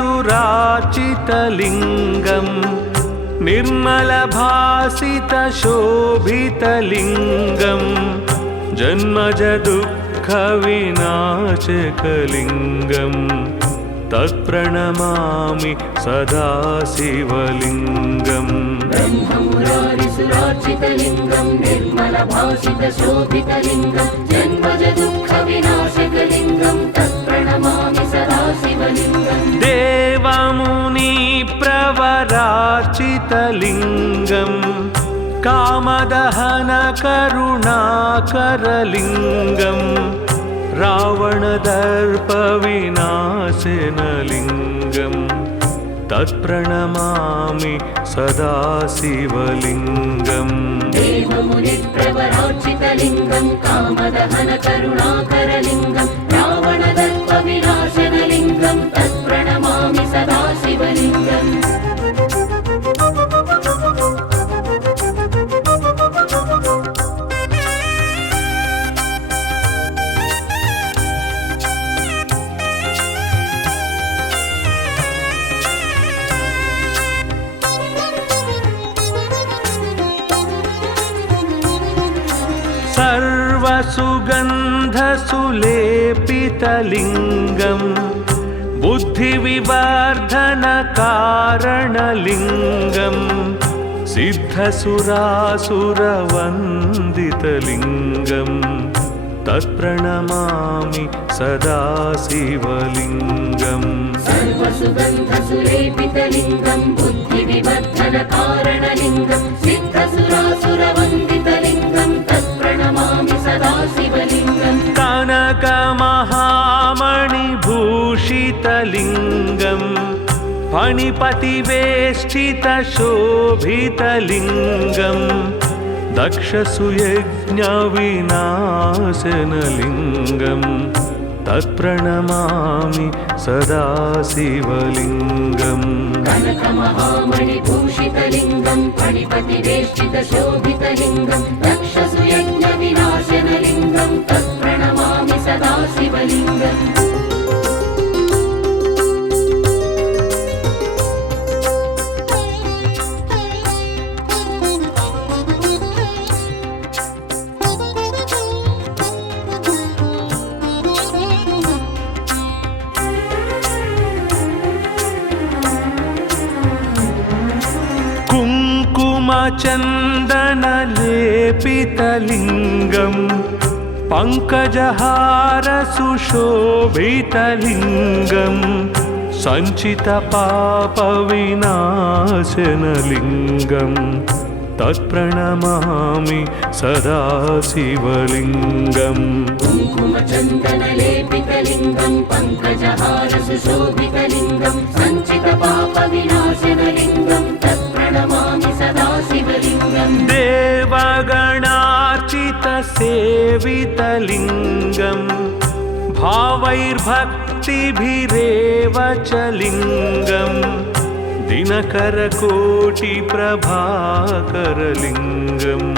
सुराचितलिङ्गम् निर्मलभासितशोभितलिङ्गम् जन्मज दुःखविनाशकलिङ्गम् तत्प्रणमामि सदा शिवलिङ्गम् ब्रह्ममुरारिसुरार्चितलिङ्गम् निर्मलभासितशोभितलिङ्गम् जन्मज दुःखविनाशकलिङ्गम् तत्प्रणमामि सदा शिवलिङ्गम् देवमुनिप्रवरार्चितलिङ्गम् कामदहनकरुणाकरलिङ्गम् रावणदर्पविनाशनलिङ्गम् तत्प्रणमामि सदा शिवलिङ्गम् देवमुनिप्रवरार्चितलिङ्गम् कामदहनकरुणाकरलिङ्गम् रावणदर्पविनाशनलिङ्गम् तत्प्रणमामि सदा शिवलिङ्गम् सर्वसुगन्धसुलेपितलिङ्गम् बुद्धिविवर्धनकारणलिङ्गम् सिद्धसुरासुरवन्दितलिङ्गम् तत्प्रणमामि सदा शिवलिङ्गम् सर्वसुगन्धसुलेपितलिङ्गम् बुद्धिविवर्धनकारणलिङ्गम् सिद्धसुरासुरवन्दितलिङ्गम् तत्प्रणमामि सदा शिवलिङ्गम् कनकमहामणिभूषितलिङ्गम् फणिपतिवेष्टितशोभितलिङ्गम् दक्षसुयज्ञविनाशनलिङ्गम् तत्प्रणमामि सदा शिवलिङ्गम् कनकमहामणिभूषितलिङ्गम् फणिपतिवेष्टितशोभितलिङ्गम् दक्षसुयज्ञविनाशनलिङ्गम् तत्प्रणमामि सदा शिवलिङ्गम् कुङ्कुमचन्दनलेपितलिङ्गम् पङ्कजहारसुशोभितलिङ्गम् सञ्चितपापविनाशनलिङ्गम् तत्प्रणमामि सदा शिवलिङ्गम् कुङ्कुमचन्दनलेपितलिङ्गम् पङ्कजहारसुशोभितलिङ्गम् सञ्चितपापविनाशनलिङ्गम् तत्प्रणमामि सदा शिवलिङ्गम् देवगणार्चितसेवितलिङ्गम् भावैर्भक्तिभिरेव च लिङ्गम् दिनकरकोटिप्रभाकरलिङ्गम्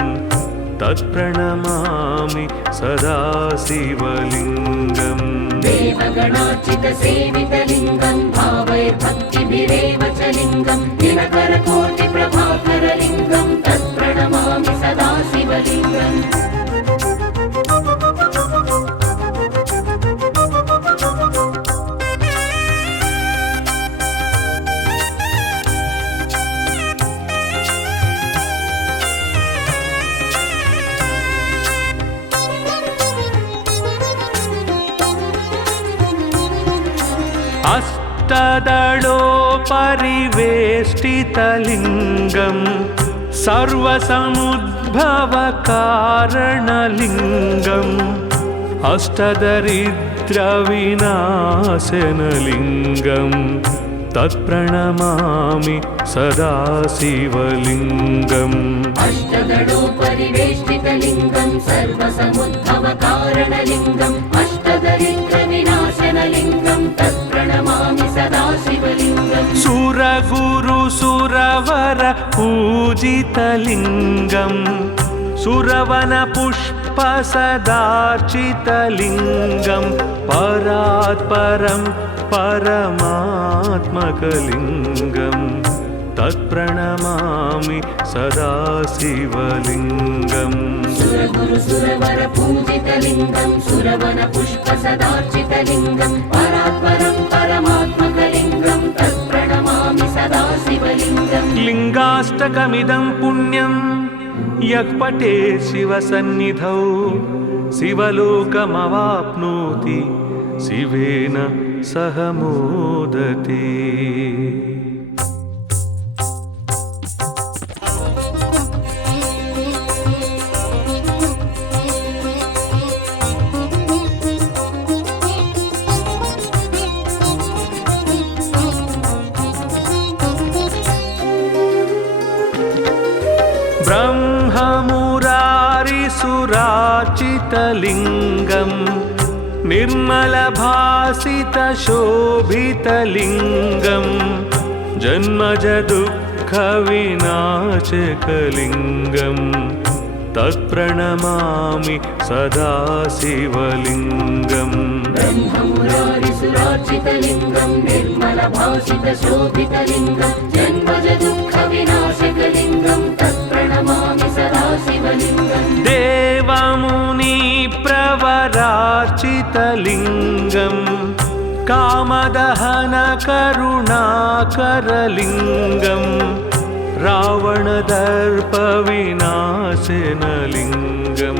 तत्प्रणमामि सदा शिवलिङ्गम् देवगणार्चितसेवितलिङ्गम् भावैर्भक्तिभिरेव च लिङ्गम् दिनकरकोटिप्रभाकरलिङ्गम् तत्प्रणमामि सदा शिवलिङ्गम् अष्टदलोपरिवेष्टितलिङ्गम् सर्वसमुद्भवकारणलिङ्गम् अष्टदरिद्रविनाशनलिङ्गम् तत्प्रणमामि सदा शिवलिङ्गम् अष्टदलोपरिवेष्टितलिङ्गम् सर्वसमुद्भवकारणलिङ्गम् अष्टदरिद्रविनाशनलिङ्गम् तत्प्रणमामि सदा शिवलिङ्गम् सुरगुरुसुरवर पूजितलिङ्गम् सुरवनपुष्पसदार्चितलिङ्गम् परात् परं परमात्मकलिङ्गं तत्प्रणमामि सदा शिवलिङ्गम् सुरगुरु सुरवर पूजितलिङ्गं सुरवन पुष्प सदार्चितलिङ्गं परात्परं परमात्मकलिङ्गं तत्प्रणमामि सदा शिवलिङ्गम् लिङ्गाष्टकमिदं पुण्यं यः पठेत् शिवसन्निधौ शिवलोकमवाप्नोति शिवेन सह मोदते। ब्रह्ममुरारिसुरार्चितलिङ्गं निर्मलभासितशोभितलिङ्गं जन्मजदुःखविनाशकलिङ्गं तत्प्रणमामि सदा शिवलिङ्गम् ब्रह्ममुरारिसुरार्चितलिङ्गं निर्मलभासितशोभितलिङ्गं जन्मजदुःखविनाशकलिङ्गं तत्प्रणमामि सदा शिवलिङ्गम् देवमुनिप्रवरार्चितलिङ्गं कामदहनकरुणाकरलिङ्गं रावणदर्पविनाशनलिङ्गं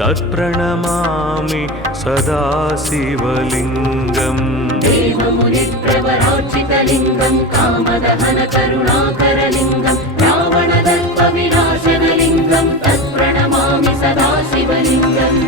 तत्प्रणमामि सदा शिवलिङ्गम् देवमुनिप्रवरार्चितलिङ्गं कामदहनकरुणाकरलिङ्गं रावणदर्पविनाशनलिङ्गं तत्प्रणमामि सदा शिवलिङ्गम्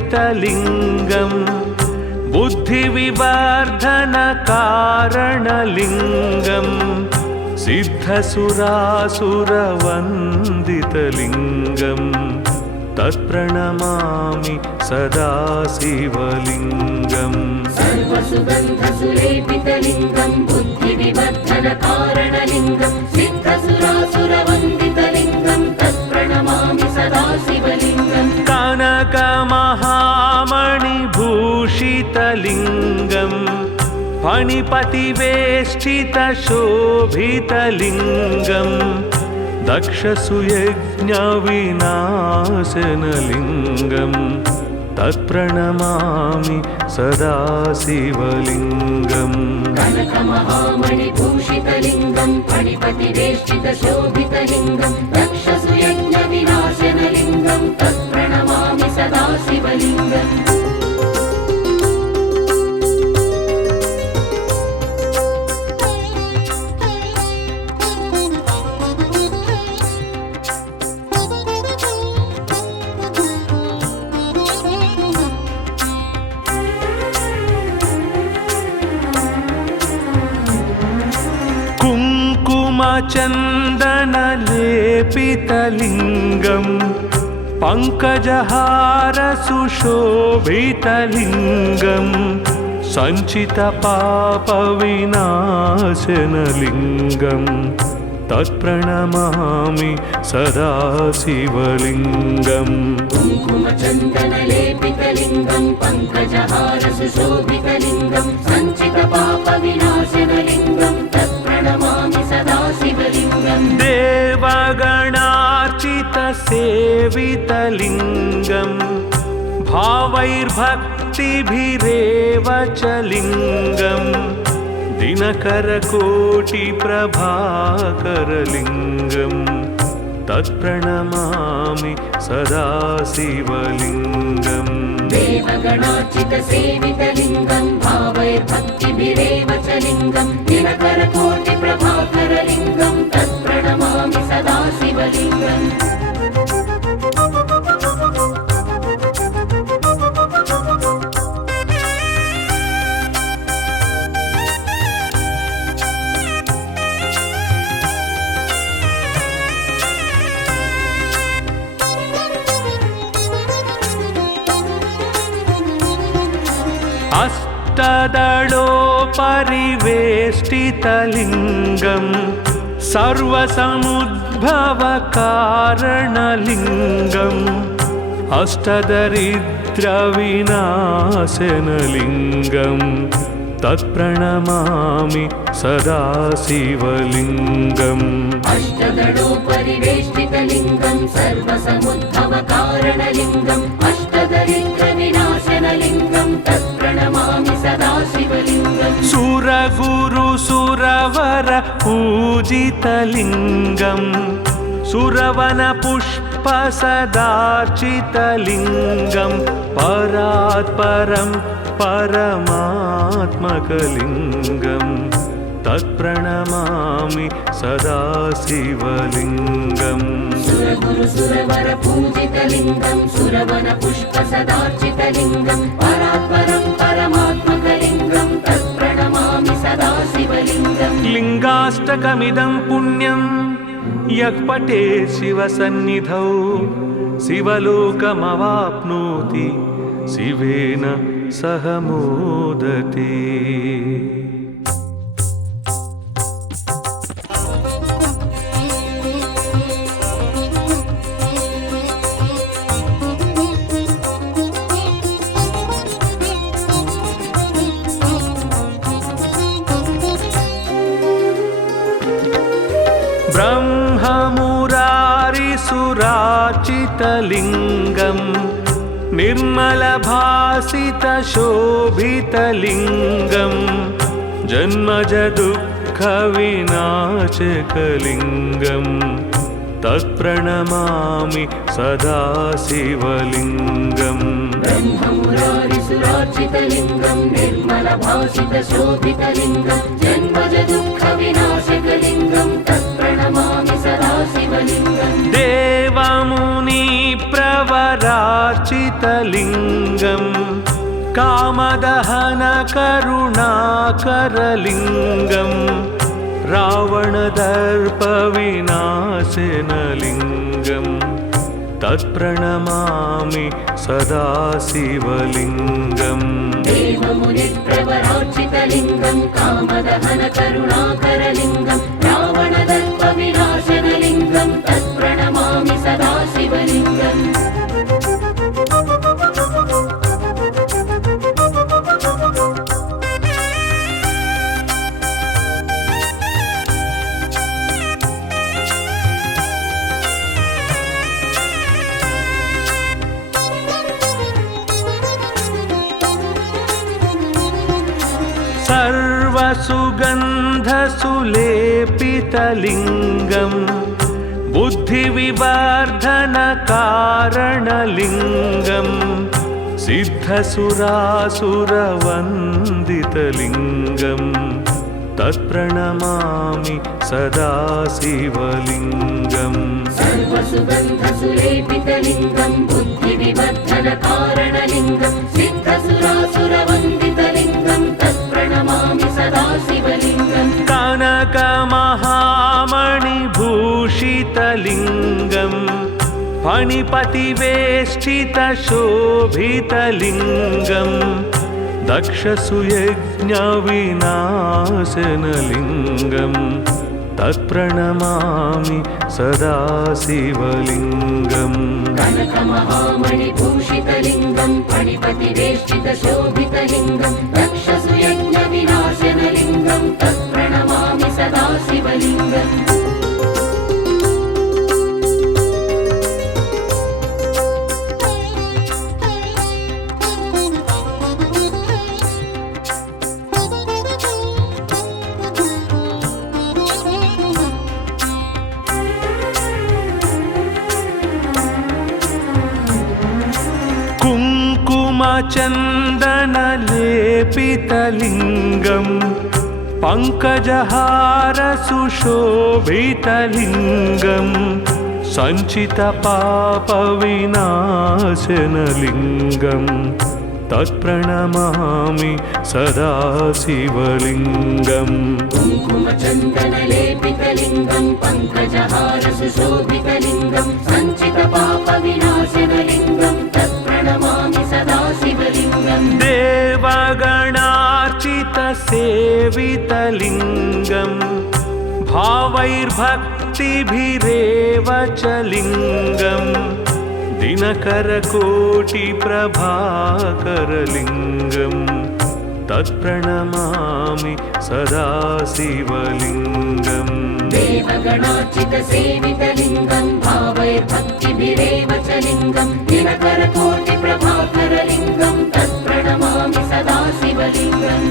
सर्वसुगन्धसुलेपितलिङ्गं बुद्धिविवर्धनकारणलिङ्गं सिद्धसुरासुरवन्दितलिङ्गं तत्प्रणमामि सदा शिवलिङ्गम् सर्वसुगन्धसुलेपितलिङ्गं बुद्धिविवर्धनकारणलिङ्गं सिद्धसुरासुरवन्दितलिङ्गं तत्प्रणमामि सदा शिवलिङ्गम् कनकमहामणिभूषितलिङ्गं फणिपतिवेष्टितशोभितलिङ्गं दक्षसुयज्ञविनाशनलिङ्गं तत्प्रणमामि सदा शिवलिङ्गम् कनकमहामणिभूषितलिङ्गं फणिपतिवेष्टितशोभितलिङ्गं दक्षसुयज्ञविनाशनलिङ्गं तत्प्रणमामि सदा शिवलिङ्गम् कुङ्कुमचन्दनलेपितलिङ्गं पङ्कजहारसुशोभितलिङ्गं सञ्चितपापविनाशनलिङ्गं तत्प्रणमामि सदा शिवलिङ्गम् कुङ्कुमचन्दनलेपितलिङ्गं पङ्कजहारसुशोभितलिङ्गं सञ्चितपापविनाशनलिङ्गं तत्प्रणमामि सदा शिवलिङ्गम् देवगणार्चितसेवितलिङ्गं भावैर्भक्तिभिरेव च लिङ्गं दिनकरकोटिप्रभाकरलिङ्गं तत्प्रणमामि सदा शिवलिङ्गम् देवगणार्चितसेवितलिङ्गं भावैर्भक्तिभिरेव च लिङ्गं दिनकरकोटिप्रभाकरलिङ्गं तत्प्रणमामि सदा शिवलिङ्गम् परिवेष्टितलिङ्गं सर्वसमुद्भवकारणलिङ्गम् अष्टदरिद्रविनाशनलिङ्गं तत्प्रणमामि सदा शिवलिङ्गम् अष्टदलोपरिवेष्टितलिङ्गं सर्वसमुद्भवकारणलिङ्गम् अष्टदरिद्रविनाशनलिङ्गं तत्प्रणमामि सदा शिवलिङ्गम् सुरगुरुसुरवर पूजितलिङ्गं सुरवनपुष्पसदार्चितलिङ्गं परात्परं परमात्मकलिङ्गं तत्प्रणमामि सदा शिवलिङ्गम् सुरगुरुसुरवर पूजितलिङ्गं सुरवनपुष्पसदार्चितलिङ्गं परात्परं परमात्मकलिङ्गं तत्प्रणमामि सदा शिवलिङ्गम् लिङ्गाष्टकमिदं पुण्यं यः पठेत् शिवसन्निधौ शिवलोकमवाप्नोति शिवेन सह मोदते। ब्रह्ममुरारिसुरार्चितलिङ्गं निर्मलभासितशोभितलिङ्गं जन्मजदुःखविनाशकलिङ्गं तत्प्रणमामि सदा शिवलिङ्गम् ब्रह्ममुरारिसुरार्चितलिङ्गं निर्मलभासितशोभितलिङ्गं जन्मजदुःखविनाशकलिङ्गं तत्प्रणमामि सदा शिवलिङ्गम् देवमुनिप्रवरार्चितलिङ्गं कामदहनकरुणाकरलिङ्गं रावणदर्पविनाशनलिङ्गं तत्प्रणमामि सदा शिवलिङ्गम् देवमुनिप्रवरार्चितलिङ्गं कामदहनकरुणाकरलिङ्गं रावणदर्पविनाशनलिङ्गं तत्प्रणमामि सदा शिवलिङ्गम् सर्वसुगन्धसुलेपितलिङ्गं बुद्धिविवर्धनकारणलिङ्गं सिद्धसुरासुरवन्दितलिङ्गं तत्प्रणमामि सदा शिवलिङ्गम् सर्वसुगन्धसुलेपितलिङ्गं बुद्धिविवर्धनकारणलिङ्गं सिद्धसुरासुरवन्दितलिङ्गं तत्प्रणमामि सदा शिवलिङ्गम् कनकमहामणिभूषितलिङ्गं फणिपतिवेष्टितशोभितलिङ्गं दक्षसुयज्ञविनाशनलिङ्गं तत्प्रणमामि सदा शिवलिङ्गम् कनकमहामणिभूषितलिङ्गं फणिपतिवेष्टितशोभितलिङ्गं दक्षसुयज्ञविनाशनलिङ्गं तत्प्रणमामि सदा शिवलिङ्गम् कुङ्कुमचन्दनलेपितलिङ्गं पङ्कजहारसुशोभितलिङ्गं सञ्चितपापविनाशनलिङ्गं तत्प्रणमामि सदा शिवलिङ्गम् कुङ्कुमचन्दनलेपितलिङ्गं पङ्कजहारसुशोभितलिङ्गं सञ्चितपापविनाशनलिङ्गं तत्प्रणमामि सदा शिवलिङ्गम् देवगणार्चितसेवितलिङ्गं शोभितलिङ्गं भावैर्भक्तिभिरेव च लिङ्गं दिनकरकोटिप्रभाकरलिङ्गं तत्प्रणमामि सदा शिवलिङ्गम् देवगणार्चितसेवितलिङ्गं भावैर्भक्तिभिरेव च लिङ्गं दिनकरकोटिप्रभाकरलिङ्गं तत्प्रणमामि सदा शिवलिङ्गम्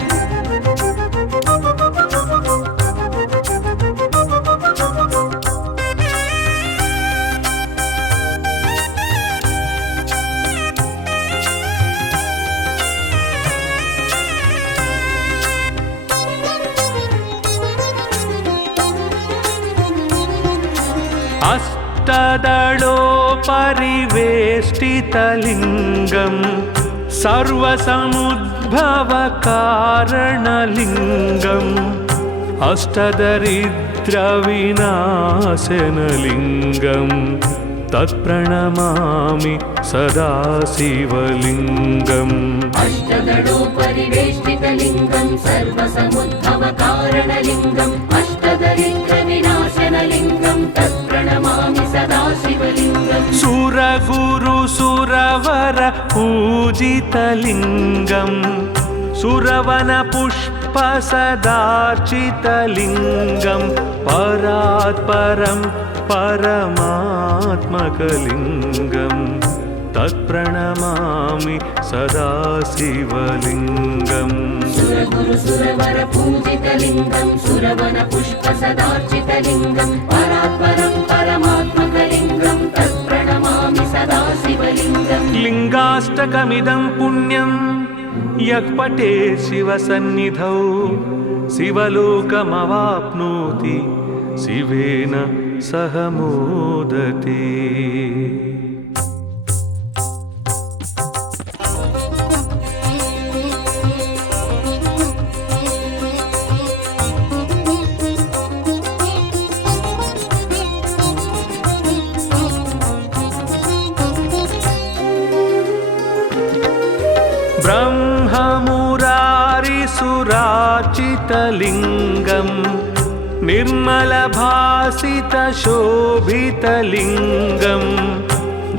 अष्टदलोपरिवेष्टितलिङ्गं सर्वसमुद्भवकारणलिङ्गम् अष्टदरिद्रविनाशनलिङ्गं तत्प्रणमामि सदा शिवलिङ्गम् अष्टदलोपरिवेष्टितलिङ्गं सर्वसमुद्भवकारणलिङ्गम् अष्टदरिद्रविनाशनलिङ्गं तत्प्रणमामि सदा शिवलिङ्गम् सुरगुरुसुरवर पूजितलिङ्गं सुरवनपुष्पसदार्चितलिङ्गं परात्परं परमात्मकलिङ्गं तत्प्रणमामि सदा शिवलिङ्गम् सुरगुरुसुरवर पूजितलिङ्गं सुरवनपुष्पसदार्चितलिङ्गं परात्परं परमात्मकलिङ्गं तत्प्रणमामि सदा शिवलिङ्गम् लिङ्गाष्टकमिदं पुण्यं यः पठेत् शिवसन्निधौ शिवलोकमवाप्नोति शिवेन सह मोदते। ब्रह्ममुरारिसुरार्चितलिङ्गं निर्मलभासितशोभितलिङ्गं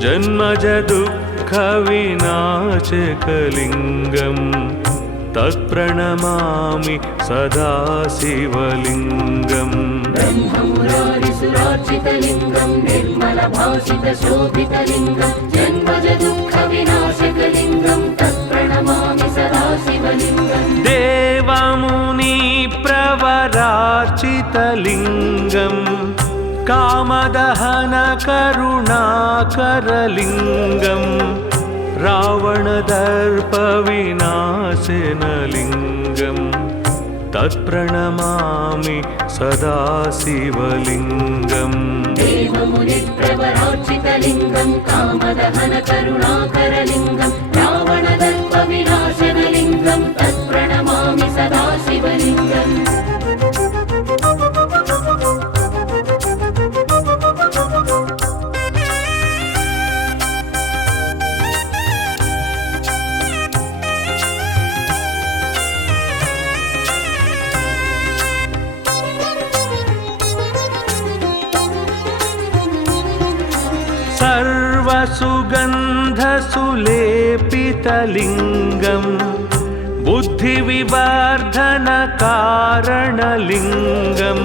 जन्मजदुःखविनाशकलिङ्गं तत्प्रणमामि सदा शिवलिङ्गम् ब्रह्ममुरारिसुरार्चितलिङ्गं निर्मलभासितशोभितलिङ्गं जन्मजदुःखविनाशकलिङ्गं तत्प्रणमामि सदा शिवलिङ्गम् देवमुनिप्रवरार्चितलिङ्गं कामदहनकरुणाकरलिङ्गं रावणदर्पविनाशनलिङ्गं तत्प्रणमामि सदा शिवलिङ्गम् देवमुनिप्रवरार्चितलिङ्गं कामदहनकरुणाकरलिङ्गं रावणदर्पविनाशनलिङ्गं तत्प्रणमामि सदा शिवलिङ्गम् सर्वसुगन्धसुलेपितलिङ्गं बुद्धिविवर्धनकारणलिङ्गं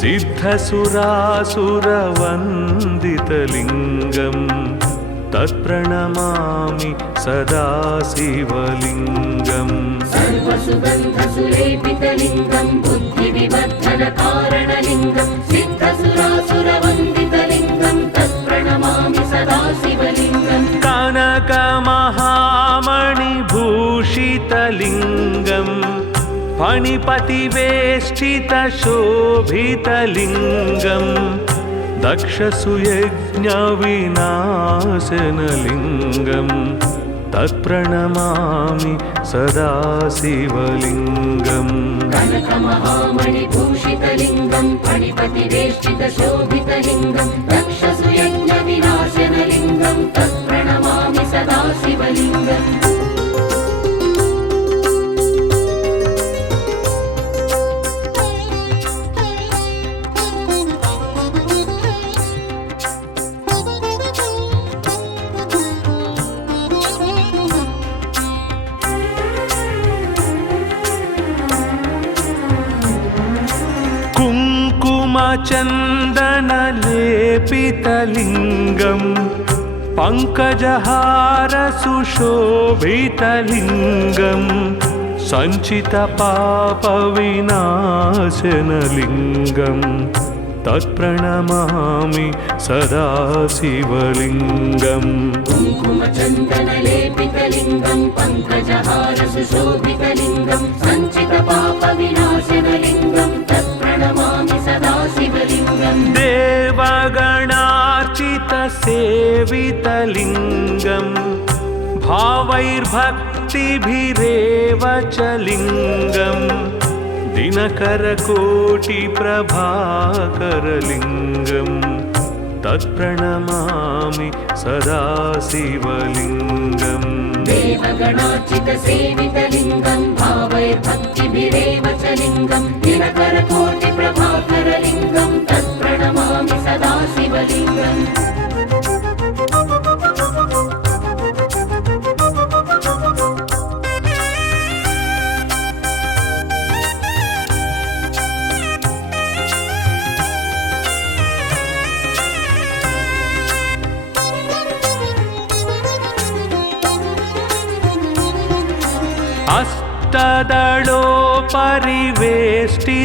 सिद्धसुरासुरवन्दितलिङ्गं तत्प्रणमामि सदा शिवलिङ्गम् सर्वसुगन्धसुलेपितलिङ्गं बुद्धिविवर्धनकारणलिङ्गं सिद्धसुरासुरवन्दितलिङ्गं तत्प्रणमामि सदा शिवलिङ्गम् कनकमहामणिभूषितलिङ्गं फणिपतिवेष्टितशोभितलिङ्गं दक्षसुयज्ञविनाशनलिङ्गं तत्प्रणमामि सदा शिवलिङ्गम् कनकमहामणिभूषितलिङ्गं फणिपतिवेष्टितशोभितलिङ्गं दक्षसुयज्ञविनाशनलिङ्गं तत्प्रणमामि सदा शिवलिङ्गम् कुङ्कुमचन्दनलेपितलिङ्गम् पङ्कजहारसुशोभितलिङ्गम् सञ्चितपापविनाशनलिङ्गम् तत्प्रणमामि सदा शिवलिङ्गम् कुङ्कुमचन्दनलेपितलिङ्गम् पङ्कजहारसुशोभितलिङ्गम् सञ्चितपापविनाशनलिङ्गम् तत्प्रणमामि सदा शिवलिङ्गम् देवगणार्चितसेवितलिङ्गम् भावैर्भक्तिभिरेव च लिङ्गम् दिनकरकोटिप्रभाकरलिङ्गम् तत्प्रणमामि सदा शिवलिङ्गम् देवगणार्चितसेवितलिङ्गम् भावैर्भक्तिभिरेव च लिङ्गम् दिनकरकोटिप्रभाकरलिङ्गम् तत्प्रणमामि सदा शिवलिङ्गम्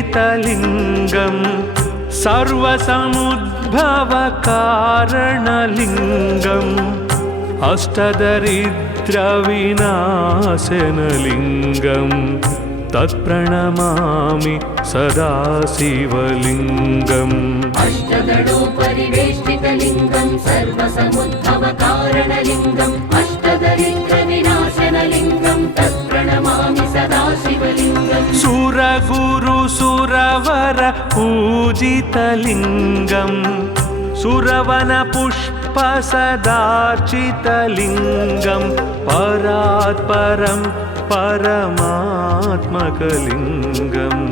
अष्टदलोपरिवेष्टितलिङ्गम् सर्वसमुद्भवकारणलिङ्गम् अष्टदरिद्रविनाशनलिङ्गम् तत्प्रणमामि सदा शिवलिङ्गम् अष्टदलोपरिवेष्टितलिङ्गम् सर्वसमुद्भवकारणलिङ्गम् अष्टदरिद्रविनाशनलिङ्गम् तत्प्रणमामि सदा शिवलिङ्गम् सुरगुरुसुरवर पूजितलिङ्गम् सुरवनपुष्पसदार्चितलिङ्गम् परात्परं परमात्मकलिङ्गम्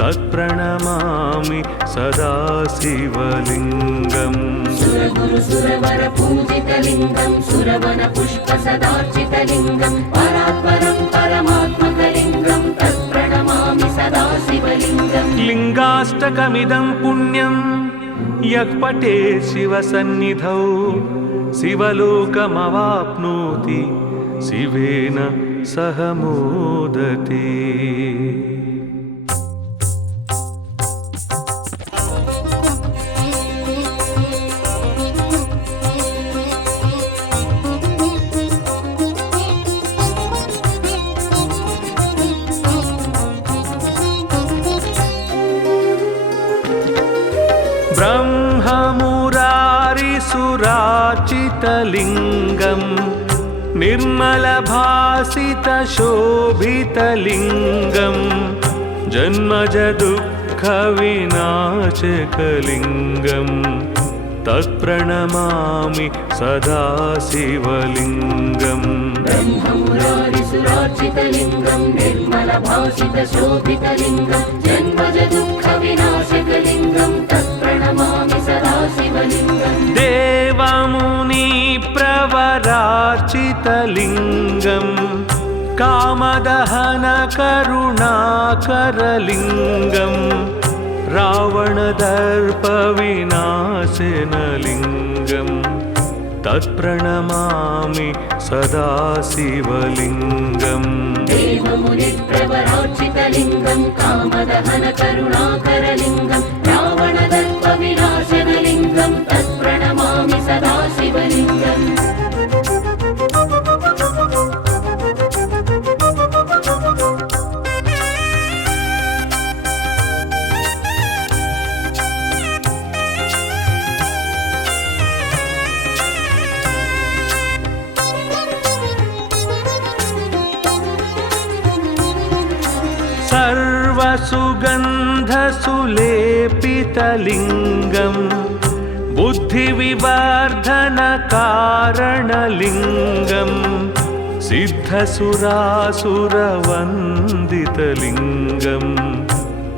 तत्प्रणमामि सदा शिवलिङ्गम् सुरगुरुसुरवर पूजितलिङ्गम् सुरवनपुष्पसदार्चितलिङ्गम् परात्परं परमात्मकलिङ्गम् तत्प्रणमामि सदा शिवलिङ्गम् लिङ्गाष्टकमिदं पुण्यं यः पठेत् शिवसन्निधौ शिवलोकमवाप्नोति शिवेन सह मोदते। ब्रह्ममुरारिसुरार्चितलिङ्गम् निर्मलभासितशोभितलिङ्गम् जन्मजदुःखविनाशकलिङ्गम् तत्प्रणमामि सदा शिवलिङ्गम् ब्रह्ममुरारिसुरार्चितलिङ्गम् निर्मलभासितशोभितलिङ्गम् जन्मजदुःखविनाशकलिङ्गम् तत्प्रणमामि सदा शिवलिङ्गम् देवमुनिप्रवरार्चितलिङ्गम् कामदहनकरुणाकरलिङ्गम् रावणदर्पविनाशनलिङ्गम् तत्प्रणमामि सदा शिवलिङ्गम् देवमुनिप्रवरार्चितलिङ्गम् कामदहनकरुणाकरलिङ्गम् रावणदर्पविनाशनलिङ्गम् तत्प्रणमामि सदा शिवलिङ्गम् सर्वसुगन्धसुलेपितलिङ्गम् बुद्धिविवर्धनकारणलिङ्गम् सिद्धसुरासुरवन्दितलिङ्गम्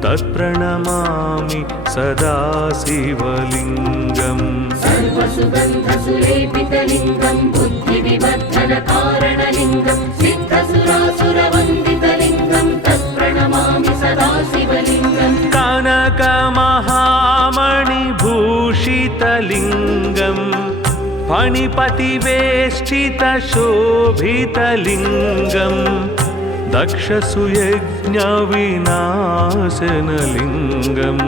तत्प्रणमामि सदा शिवलिङ्गम् सर्वसुगन्धसुलेपितलिङ्गम् बुद्धिविवर्धनकारणलिङ्गम् सिद्धसुरासुरवन्दितलिङ्गम् तत्प्रणमामि सदा शिवलिङ्गम् कनकमहा शोभितलिङ्गं फणिपतिवेष्टितशोभितलिङ्गं दक्षसुयज्ञविनाशनलिङ्गं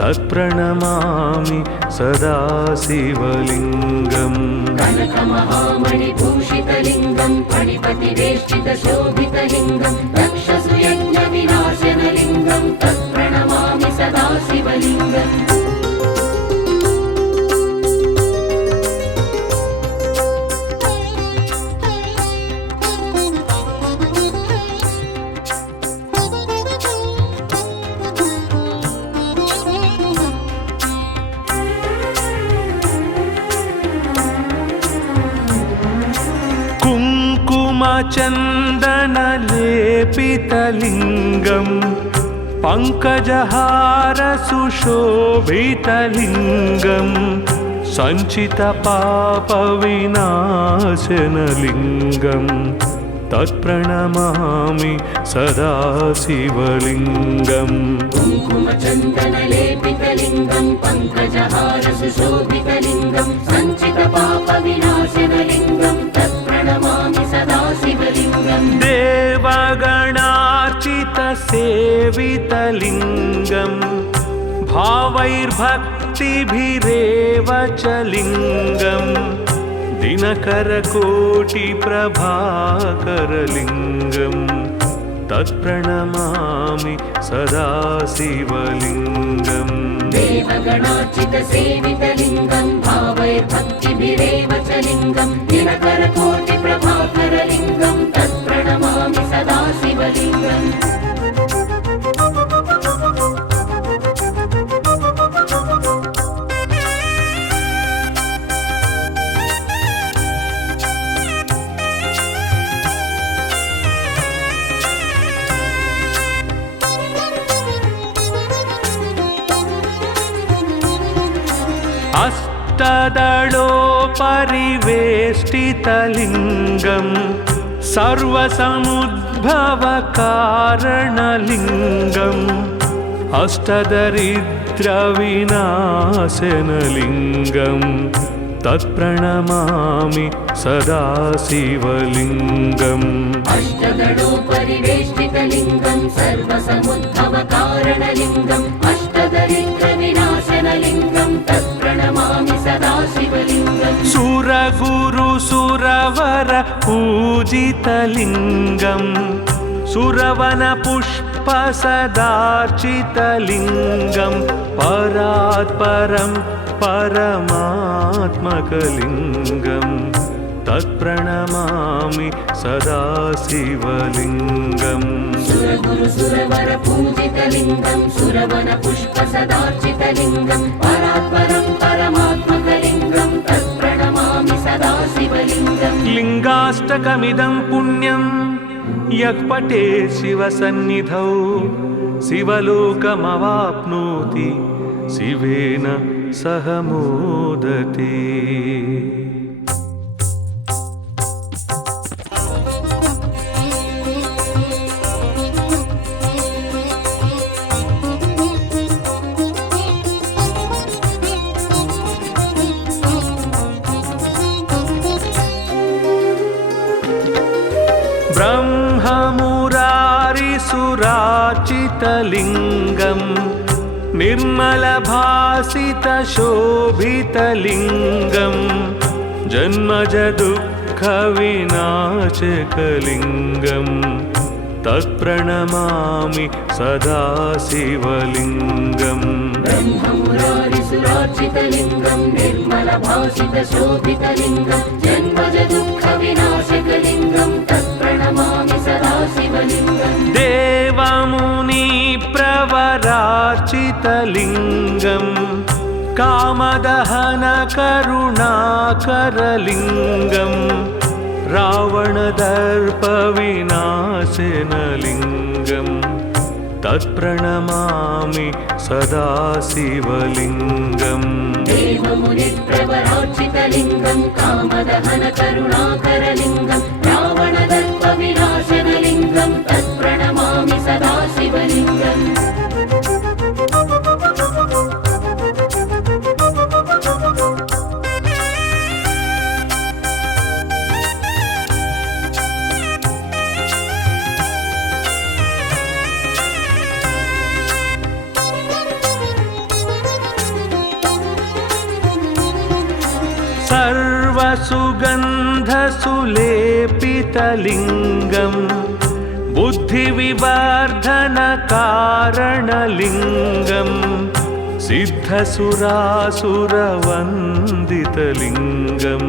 तत्प्रणमामि सदा शिवलिङ्गम् कनकमहामणिभूषितलिङ्गं फणिपतिवेष्टितशोभितलिङ्गं दक्षसुयज्ञविनाशनलिङ्गं तत्प्रणमामि सदा शिवलिङ्गम् कुङ्कुमचन्दनलेपितलिङ्गं पङ्कजहारसुशोभितलिङ्गं सञ्चितपापविनाशनलिङ्गं तत्प्रणमामि सदा शिवलिङ्गम् कुङ्कुमचन्दनलेपितलिङ्गं पङ्कजहारसुशोभितलिङ्गं सञ्चितपापविनाशनलिङ्गं तत्प्रणमामि सदा शिवलिङ्गम् देवगणार्चितसेवितलिङ्गं भावैर्भक्तिभिरेव च लिङ्गं दिनकरकोटिप्रभाकरलिङ्गं तत्प्रणमामि सदा शिवलिङ्गम् देवगणार्चितसेवितलिङ्गं भावैर्भक्तिभिरेव च लिङ्गं दिनकरकोटिप्रभाकरलिङ्गं तत्प्रणमामि सदा शिवलिङ्गम् अष्टदलोपरिवेष्टितलिङ्गं सर्वसमुद्भवकारणलिङ्गम् अष्टदरिद्रविनाशनलिङ्गं तत्प्रणमामि सदा शिवलिङ्गम् अष्टदलोपरिवेष्टितलिङ्गं सर्वसमुद्भवकारणलिङ्गम् अष्टदरिद्रविनाशनलिङ्गं तत्प्रणमामि सदा शिवलिङ्गम् सुरगुरुसुरवर पूजितलिङ्गं सुरवनपुष्पसदार्चितलिङ्गं परात्परं परमात्मकलिङ्गं तत्प्रणमामि सदा शिवलिङ्गम् सुरगुरुसुरवरपूजितलिङ्गं सुरवनपुष्पसदार्चितलिङ्गं परात्परं परमात्मकलिङ्गं तत्प्रणमामि सदा शिवलिङ्गम् लिङ्गाष्टकमिदं पुण्यं यः पठेत् शिवसन्निधौ शिवलोकमवाप्नोति शिवेन सह मोदते। ब्रह्ममुरारिसुरार्चितलिङ्गं निर्मलभासितशोभितलिङ्गं जन्मजदुःखविनाशकलिङ्गं तत्प्रणमामि सदा शिवलिङ्गम् ब्रह्ममुरारिसुरार्चितलिङ्गं निर्मलभासितशोभितलिङ्गं जन्मजदुःखविनाशकलिङ्गं तत्प्रणमामि सदा शिवलिङ्गम् देवमुनिप्रवरार्चितलिङ्गं कामदहनकरुणाकरलिङ्गं रावणदर्पविनाशनलिङ्गं तत्प्रणमामि सदा शिवलिङ्गम् देवमुनिप्रवरार्चितलिङ्गं कामदहनकरुणाकरलिङ्गं रावणदर्पविनाशनलिङ्गं तत्प्रणमामि सदा शिवलिङ्गम् सर्वसुगन्धसुलेपितलिङ्गं बुद्धिविवर्धनकारणलिङ्गं सिद्धसुरासुरवन्दितलिङ्गं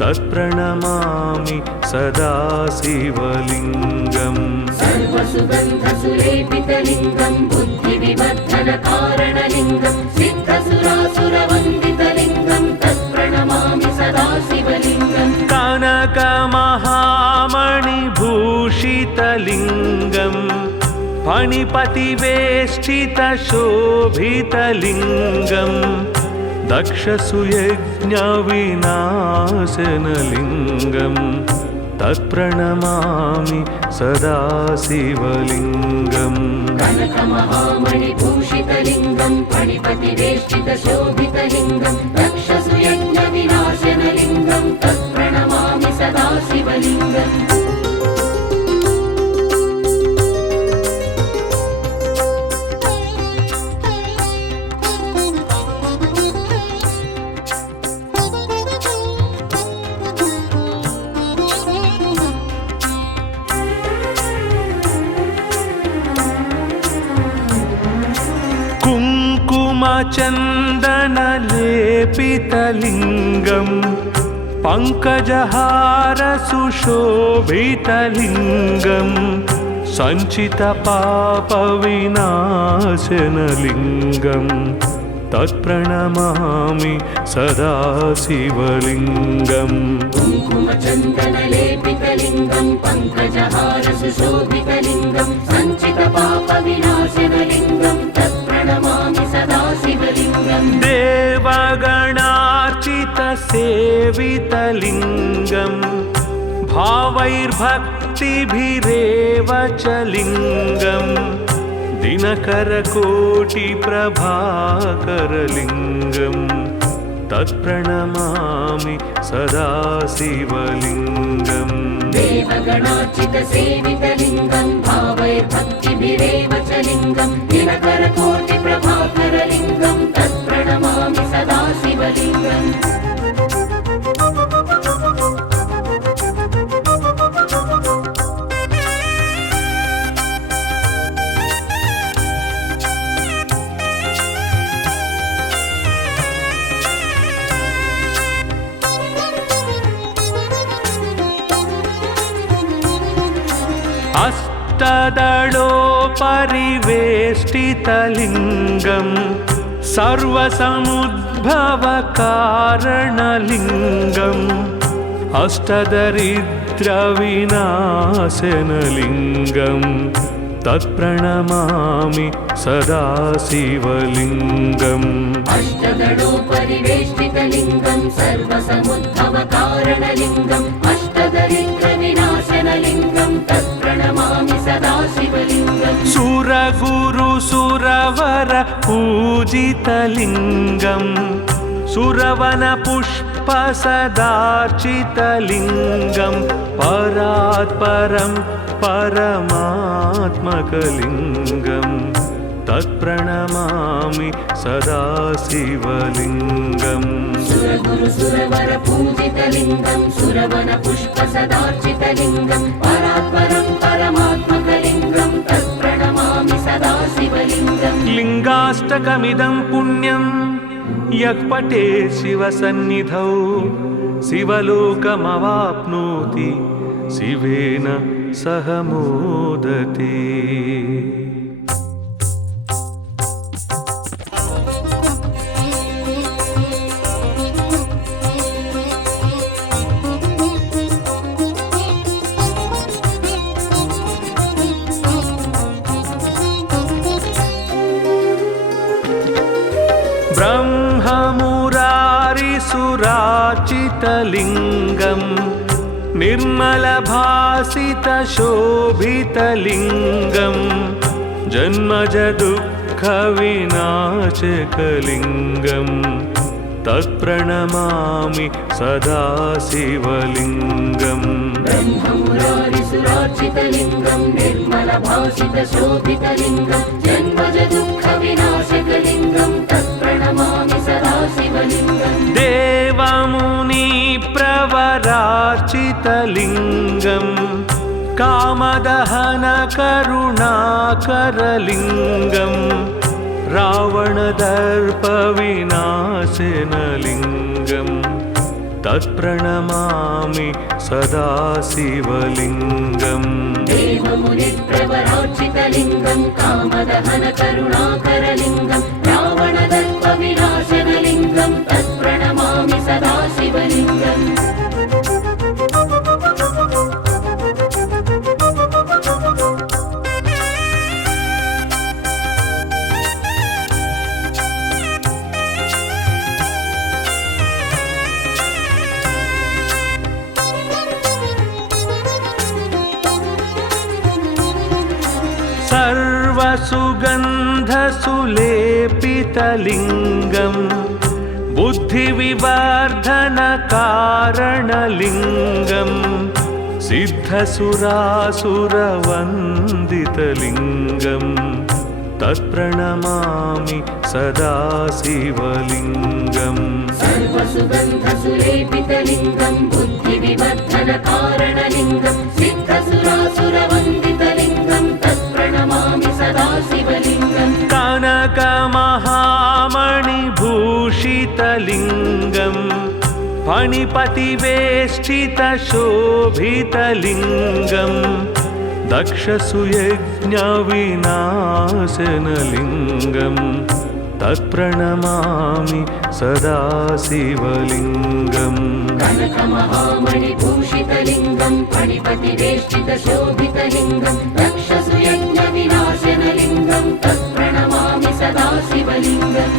तत्प्रणमामि सदा शिवलिङ्गम् सर्वसुगन्धसुलेपितलिङ्गं बुद्धिविवर्धनकारणलिङ्गं सिद्धसुरासुरवन्दितलिङ्गं तत्प्रणमामि सदा शिवलिङ्गम् कनकमहामणिभूषितलिङ्गं फणिपतिवेष्टितशोभितलिङ्गं दक्षसुयज्ञविनाशनलिङ्गं तत्प्रणमामि सदा शिवलिङ्गम् कनकमहामणिभूषितलिङ्गं फणिपतिवेष्टितशोभितलिङ्गं दक्षसुयज्ञविनाशनलिङ्गं तत्प्रणमामि सदा शिवलिङ्गम् कुङ्कुमचन्दनलेपितलिङ्गं पङ्कजहारसुशोभितलिङ्गं सञ्चितपापविनाशनलिङ्गं तत्प्रणमामि सदा शिवलिङ्गम् कुङ्कुमचन्दनलेपितलिङ्गं पङ्कजहारसुशोभितलिङ्गं सञ्चितपापविनाशनलिङ्गं तत्प्रणमामि सदा शिवलिङ्गम् देवगणार्चितसेवितलिङ्गं भावैर्भक्तिभिरेव च लिङ्गं दिनकरकोटिप्रभाकरलिङ्गं तत्प्रणमामि सदा शिवलिङ्गम् देवगणार्चितसेवितलिङ्गं भावैर्भक्तिभिरेव च लिङ्गं दिनकरकोटिप्रभाकरलिङ्गं तत्प्रणमामि सदा शिवलिङ्गम् अष्टदलोपरिवेष्टितलिङ्गं सर्वसमुद्भवकारणलिङ्गम् अष्टदरिद्रविनाशनलिङ्गं तत्प्रणमामि सदा शिवलिङ्गम् अष्टदलोपरिवेष्टितलिङ्गं सर्वसमुद्भवकारणलिङ्गम् अष्टदरिद्रविनाशनलिङ्गं तत्प्रणमामि सदा शिवलिङ्गम् सुरगुरुसुरवर पूजितलिङ्गं सुरवनपुष्पसदार्चितलिङ्गं परात्परं परमात्मकलिङ्गं तत्प्रणमामि सदा शिवलिङ्गम् सुरगुरुसुरवर पूजितलिङ्गं सुरवनपुष्पसदार्चितलिङ्गं परात्परं परमात्मकलिङ्गं तत्प्रणमामि सदा शिवलिङ्गम् लिङ्गाष्टकमिदं पुण्यं यः पठेत् शिवसन्निधौ शिवलोकमवाप्नोति शिवेन सह मोदते। ब्रह्ममुरारिसुरार्चितलिङ्गं निर्मलभासितशोभितलिङ्गं जन्मजदुःखविनाशकलिङ्गं तत्प्रणमामि सदा शिवलिङ्गम् ब्रह्ममुरारिसुरार्चितलिङ्गं निर्मलभासितशोभितलिङ्गं जन्मजदुःखविनाशकलिङ्गं तत्प्रणमामि सदा शिवलिङ्गम् देवमुनि पराजितलिङ्गम् कामदहनकरुणाकरलिङ्गम् रावणदर्पविनाशनलिङ्गम् तत्प्रणमामि सदा शिवलिङ्गम् देवमुनिप्रवरार्चितलिङ्गम् कामदहनकरुणाकरलिङ्गम् रावणदर्पविनाशनलिङ्गम् तत्प्रणमामि सदा शिवलिङ्गम् सर्वसुगन्धसुलेपितलिङ्गम् बुद्धिविवर्धनकारणलिङ्गम् सिद्धसुरासुरवन्दितलिङ्गम् तत्प्रणमामि सदा शिवलिङ्गम् सर्वसुगन्धसुलेपितलिङ्गम् बुद्धिविवर्धनकारणलिङ्गम् सिद्धसुरासुरवन्दितलिङ्गम् तत्प्रणमामि सदा शिवलिङ्गम् कनकमहामणिभूषितलिङ्गम् फणिपतिवेष्टितशोभितलिङ्गम् दक्षसुयज्ञविनाशनलिङ्गम् तत्प्रणमामि सदा शिवलिङ्गम् कनकमहामणिभूषितलिङ्गम् फणिपतिवेष्टितशोभितलिङ्गम् दक्षसुयज्ञविनाशनलिङ्गम् तत्प्रणमामि सदा शिवलिङ्गम्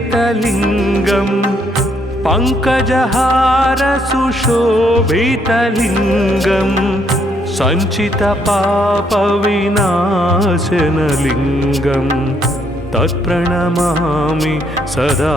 कुङ्कुमचन्दनलेपितलिङ्गम् पङ्कजहारसुशोभितलिङ्गम् सञ्चितपापविनाशनलिङ्गम् तत्प्रणमामि सदा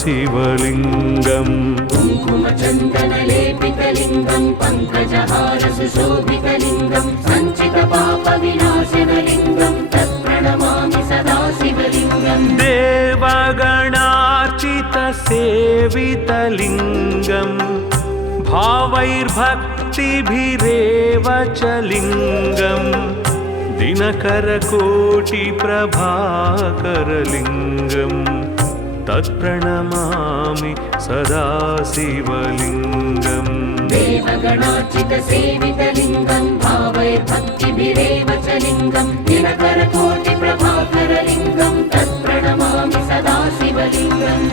शिवलिङ्गम् कुङ्कुमचन्दनलेपितलिङ्गम् पङ्कजहारसुशोभितलिङ्गम् सञ्चितपापविनाशनलिङ्गम् तत्प्रणमामि सदा शिवलिङ्गम् देवगणार्चितसेवितलिङ्गम् भावैर्भक्तिभिरेव च लिङ्गम् दिनकरकोटिप्रभाकरलिङ्गम् तत्प्रणमामि सदा शिवलिङ्गम् देवगणार्चितसेवितलिङ्गम् भावैर्भक्तिभिरेव च लिङ्गम् दिनकरकोटिप्रभाकरलिङ्गम् तत्प्रणमामि सदा शिवलिङ्गम्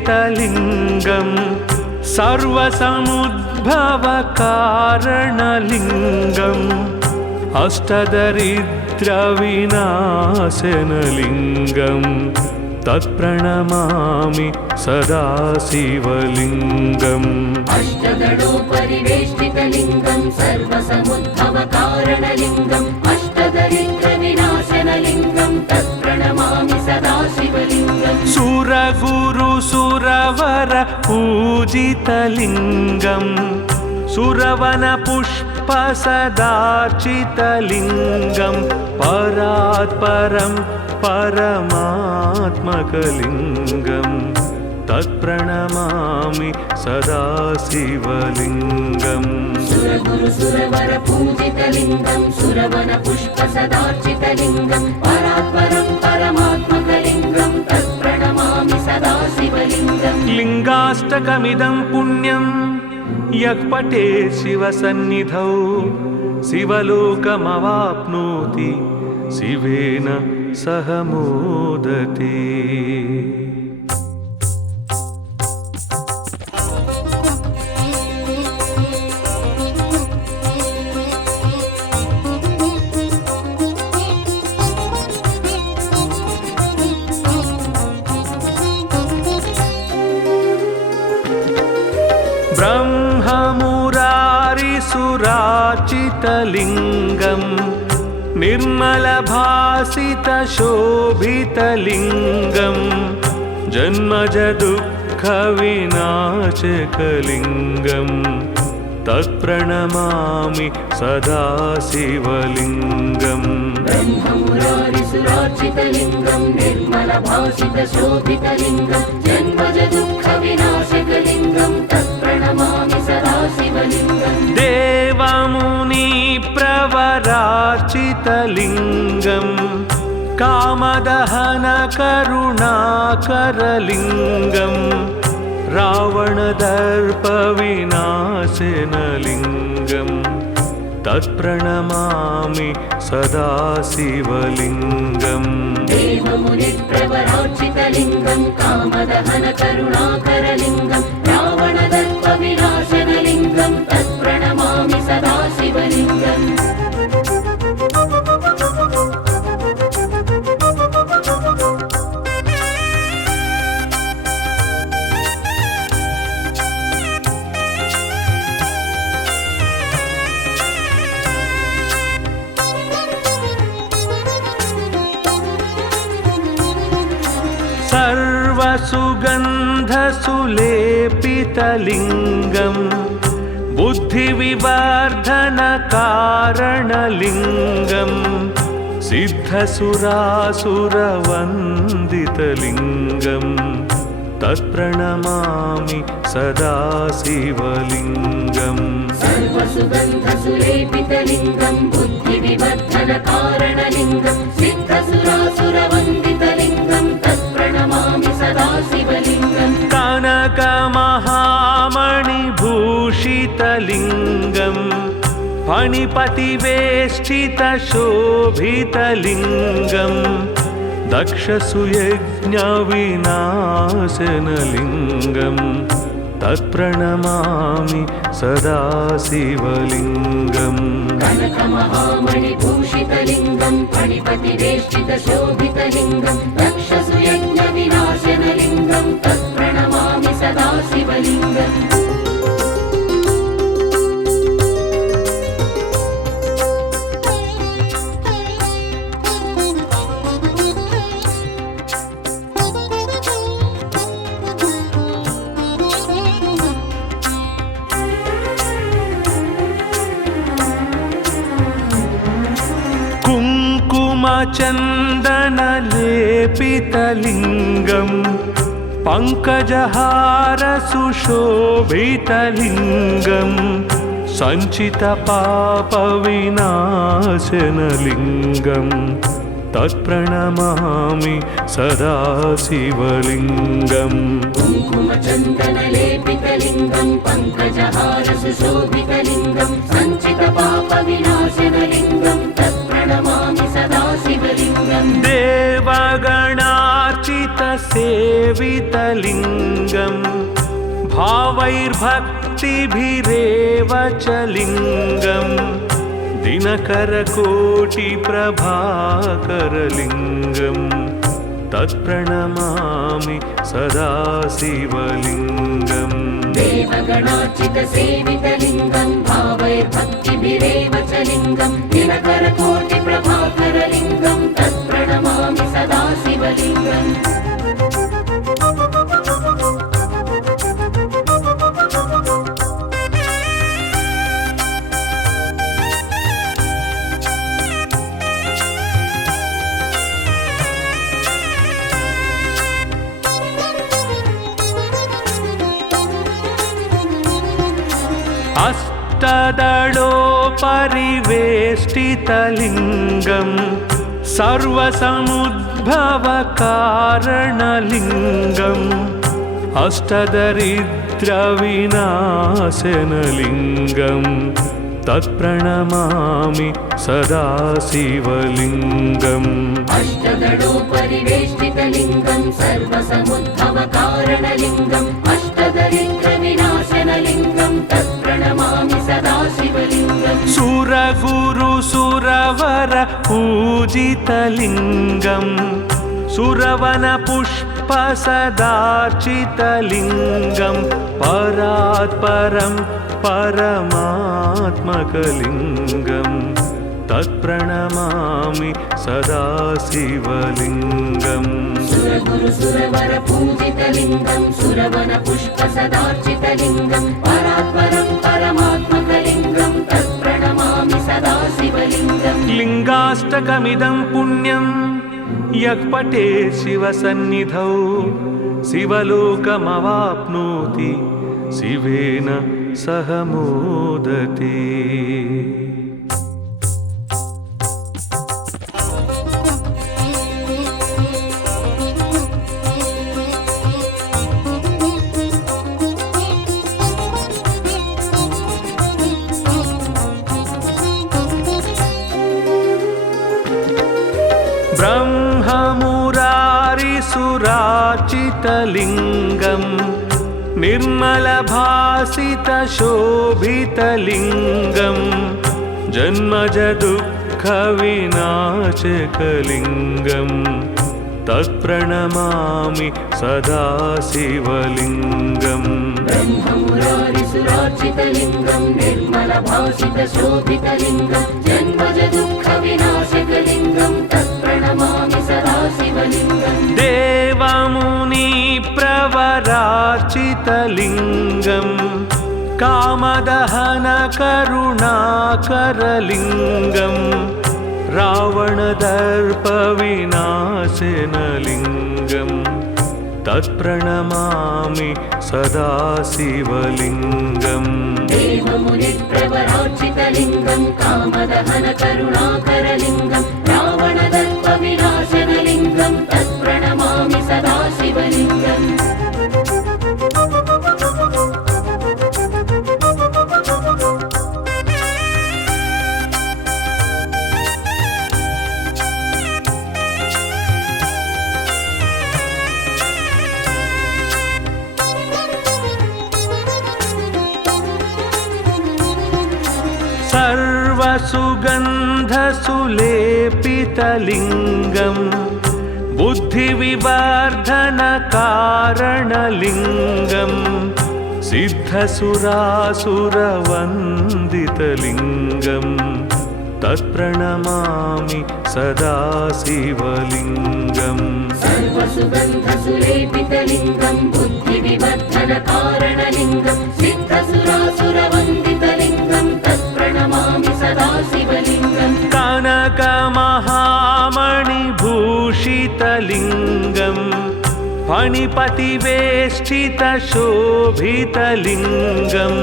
अष्टदलोपरिवेष्टितलिङ्गम् सर्वसमुद्भवकारणलिङ्गम् अष्टदरिद्रविनाशनलिङ्गम् तत्प्रणमामि सदा शिवलिङ्गम् अष्टदलोपरिवेष्टितलिङ्गम् सर्वसमुद्भवकारणलिङ्गम् अष्टदरिद्रविनाशनलिङ्गम् तत्प्रणमामि सदा शिवलिङ्गम् सुरगुरुसुरवर पूजितलिङ्गम् सुरवनपुष्पसदार्चितलिङ्गम् परात्परं परमात्मकलिङ्गम् तत्प्रणमामि सदा शिवलिङ्गम् सुरगुरुसुरवर पूजितलिङ्गम् सुरवनपुष्पसदार्चितलिङ्गम् परात्परं परमात्मकलिङ्गम् तत्प्रणमामि सदा शिवलिङ्गम् लिङ्गाष्टकमिदं पुण्यं यः पठेत् शिवसन्निधौ शिवलोकमवाप्नोति शिवेन सह मोदते। भासितलिङ्गं निर्मलभासितशोभितलिङ्गं जन्मजदुःखविनाशकलिङ्गं तत्प्रणमामि सदा शिवलिङ्गम् ब्रह्ममुरारिसुरार्चितलिङ्गं निर्मलभासितशोभितलिङ्गं जन्मजदुःखविनाशकलिङ्गं तत्प्रणमामि सदा शिवलिङ्गम् देवमुनिप्रवरार्चितलिङ्गं कामदहनकरुणाकरलिङ्गं रावणदर्पविनाशनलिङ्गं तत्प्रणमामि सदा शिवलिङ्गम् देवमुनिप्रवरार्चितलिङ्गं कामदहनकरुणाकरलिङ्गं रावणदर्पविनाशनलिङ्गं तत्प्रणमामि सदा शिवलिङ्गम् सर्वसुगन्धसुलेपितलिङ्गं बुद्धिविवर्धनकारणलिङ्गं सिद्धसुरासुरवन्दितलिङ्गं तत्प्रणमामि सदा शिवलिङ्गम् सर्वसुगन्धसुलेपितलिङ्गं बुद्धिविवर्धनकारणलिङ्गं सिद्धसुरासुरवन्दितलिङ्गं तत्प्रणमामि सदा शिवलिङ्गम् कनकमहामणिभूषितलिङ्गं फणिपतिवेष्टितशोभितलिङ्गं दक्षसुयज्ञविनाशनलिङ्गं तत्प्रणमामि सदा शिवलिङ्गम् कनकमहामणिभूषितलिङ्गं फणिपतिवेष्टितशोभितलिङ्गं दक्षसुयज्ञविनाशनलिङ्गं तत्प्रणमामि सदा शिवलिङ्गम् कुङ्कुमचन्दनलेपितलिङ्गं पङ्कजहारसुशोभितलिङ्गं सञ्चितपापविनाशनलिङ्गं तत्प्रणमामि सदा शिवलिङ्गम् कुङ्कुमचन्दनलेपितलिङ्गं पङ्कजहारसुशोभितलिङ्गं सञ्चितपापविनाशनलिङ्गं तत्प्रणमामि सदा शिवलिङ्गम् देवगणार्चितसेवितलिङ्गं भावैर्भक्तिभिरेव च लिङ्गं दिनकरकोटिप्रभाकरलिङ्गं तत्प्रणमामि सदा शिवलिङ्गम् देवगणार्चितसेवितलिङ्गं भावैर्भक्तिभिरेव च लिङ्गं दिनकरकोटिप्रभाकरलिङ्गं तत्प्रणमामि सदा शिवलिङ्गम् अष्टदलोपरिवेष्टितलिङ्गं सर्वसमुद्भवकारणलिङ्गम् अष्टदरिद्रविनाशनलिङ्गं तत्प्रणमामि सदा शिवलिङ्गम् अष्टदलोपरिवेष्टितलिङ्गं सर्वसमुद्भवकारणलिङ्गम् अष्टदरिद्रविनाशनलिङ्गं तत्प्रणमामि सदा शिवलिङ्गम् सुरगुरुसुरवर पूजितलिङ्गं सुरवनपुष्पसदार्चितलिङ्गं परात् परं परमात्मकलिङ्गं तत्प्रणमामि सदा शिवलिङ्गम् सुरगुरु सुरवर पूजितलिङ्गं सुरवन पुष्प सदार्चितलिङ्गं परात्परं परमात्मकलिङ्गं तत्प्रणमामि सदा शिवलिङ्गम् लिङ्गाष्टकमिदं पुण्यं यः पठेत् शिवसन्निधौ शिवलोकमवाप्नोति शिवेन सह मोदते। ब्रह्ममुरारिसुराचितलिङ्गं निर्मलभासितशोभितलिङ्गं जन्मजदुःखविनाशकलिङ्गं तत्प्रणमामि सदा शिवलिङ्गम् ब्रह्ममुरारिसुरार्चितलिङ्गं निर्मलभासितशोभितलिङ्गं जन्मजदुःखविनाशकलिङ्गं तत्प्रणमामि सदा शिवलिङ्गम् देवमुनिप्रवरार्चितलिङ्गं कामदहनकरुणाकरलिङ्गं रावणदर्पविनाशनलिङ्गं तत्प्रणमामि सदा शिवलिङ्गम् देवमुनिप्रवरार्चितलिङ्गं कामदहनकरुणाकरलिङ्गं रावणदर्पविनाशनलिङ्गं तत्प्रणमामि सदा शिवलिङ्गम् सर्वसुगन्धसुलेपितलिङ्गं बुद्धिविवर्धनकारणलिङ्गं सिद्धसुरासुरवन्दितलिङ्गं तत्प्रणमामि सदा शिवलिङ्गम् सर्वसुगन्धसुलेपितलिङ्गं बुद्धिविवर्धनकारणलिङ्गं सिद्धसुरासुरवन्दितलिङ्गं तत्प्रणमामि सदा शिवलिङ्गम् कनकमहामणिभूषितलिङ्गं फणिपतिवेष्टितशोभितलिङ्गं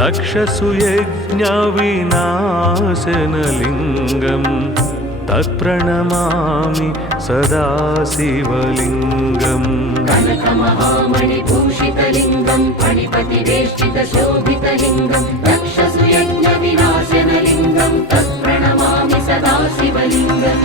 दक्षसुयज्ञविनाशनलिङ्गं तत्प्रणमामि सदा शिवलिङ्गम् कनकमहामणिभूषितलिङ्गं फणिपतिवेष्टितशोभितलिङ्गं दक्षसुयज्ञविनाशनलिङ्गं तत्प्रणमामि सदा शिवलिङ्गम्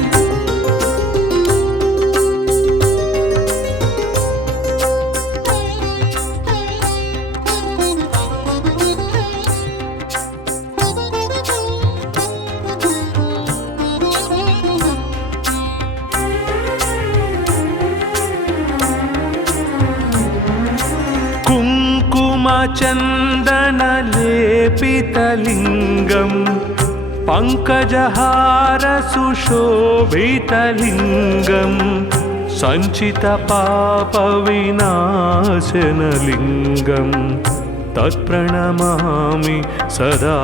कुङ्कुमचन्दनलेपितलिङ्गं पङ्कजहारसुशोभितलिङ्गं सञ्चितपापविनाशनलिङ्गं तत्प्रणमामि सदा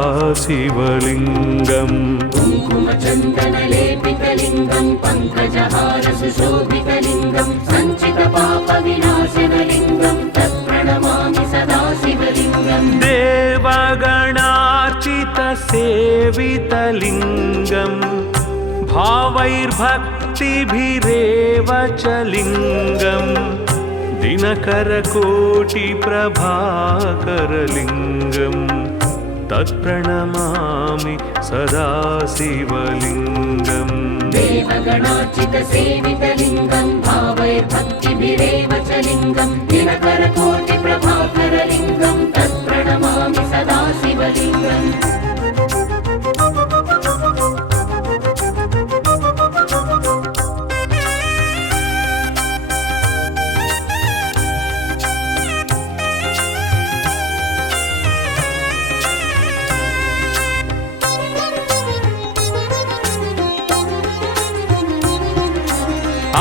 शिवलिङ्गम् कुङ्कुमचन्दनलेपितलिङ्गं पङ्कजहारसुशोभितलिङ्गं सञ्चितपापविनाशनलिङ्गं तत्प्रणमामि सदा शिवलिङ्गम् देवगणार्चितसेवितलिङ्गं भावैर्भक्तिभिरेव च लिङ्गं दिनकरकोटिप्रभाकरलिङ्गं तत्प्रणमामि सदा शिवलिङ्गम् देवगणार्चितसेवितलिङ्गं भावैर्भक्तिभिरेव च लिङ्गं दिनकरकोटिप्रभाकरलिङ्गं तत्प्रणमामि सदा शिवलिङ्गम्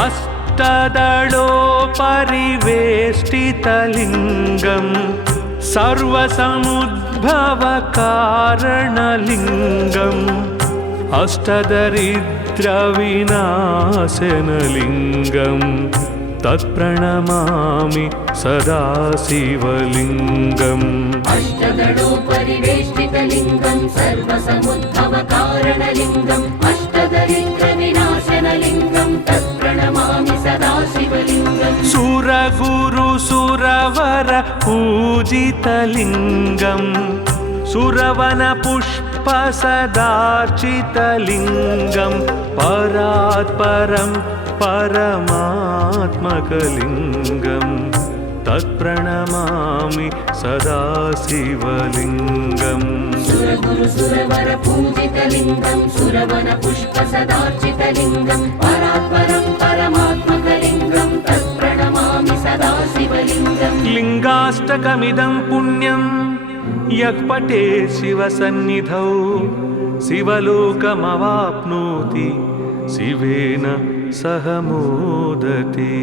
अष्टदलोपरिवेष्टितलिङ्गम् सर्वसमुद्भवकारणलिङ्गम् अष्टदरिद्रविनाशनलिङ्गम् तत्प्रणमामि सदा शिवलिङ्गम् अष्टदलोपरिवेष्टितलिङ्गं सर्वसमुद्भवकारणलिङ्गम् अष्टदरिद्रविनाशनलिङ्गं तत्प्रणमामि सदा शिवलिङ्गम् सुरगुरुसुरवर पूजितलिङ्गम् सुरवनपुष्पसदार्चितलिङ्गम् परात्परं परमात्मकलिङ्गम् तत्प्रणमामि सदा शिवलिङ्गम् सुरगुरुसुरवर पूजितलिङ्गं सुरवनपुष्पसदार्चितलिङ्गं परात्परं परमात्मकलिङ्गं तत्प्रणमामि सदा शिवलिङ्गम् लिङ्गाष्टकमिदं पुण्यं यः पठेत् शिवसन्निधौ शिवलोकमवाप्नोति शिवेन सह मोदते।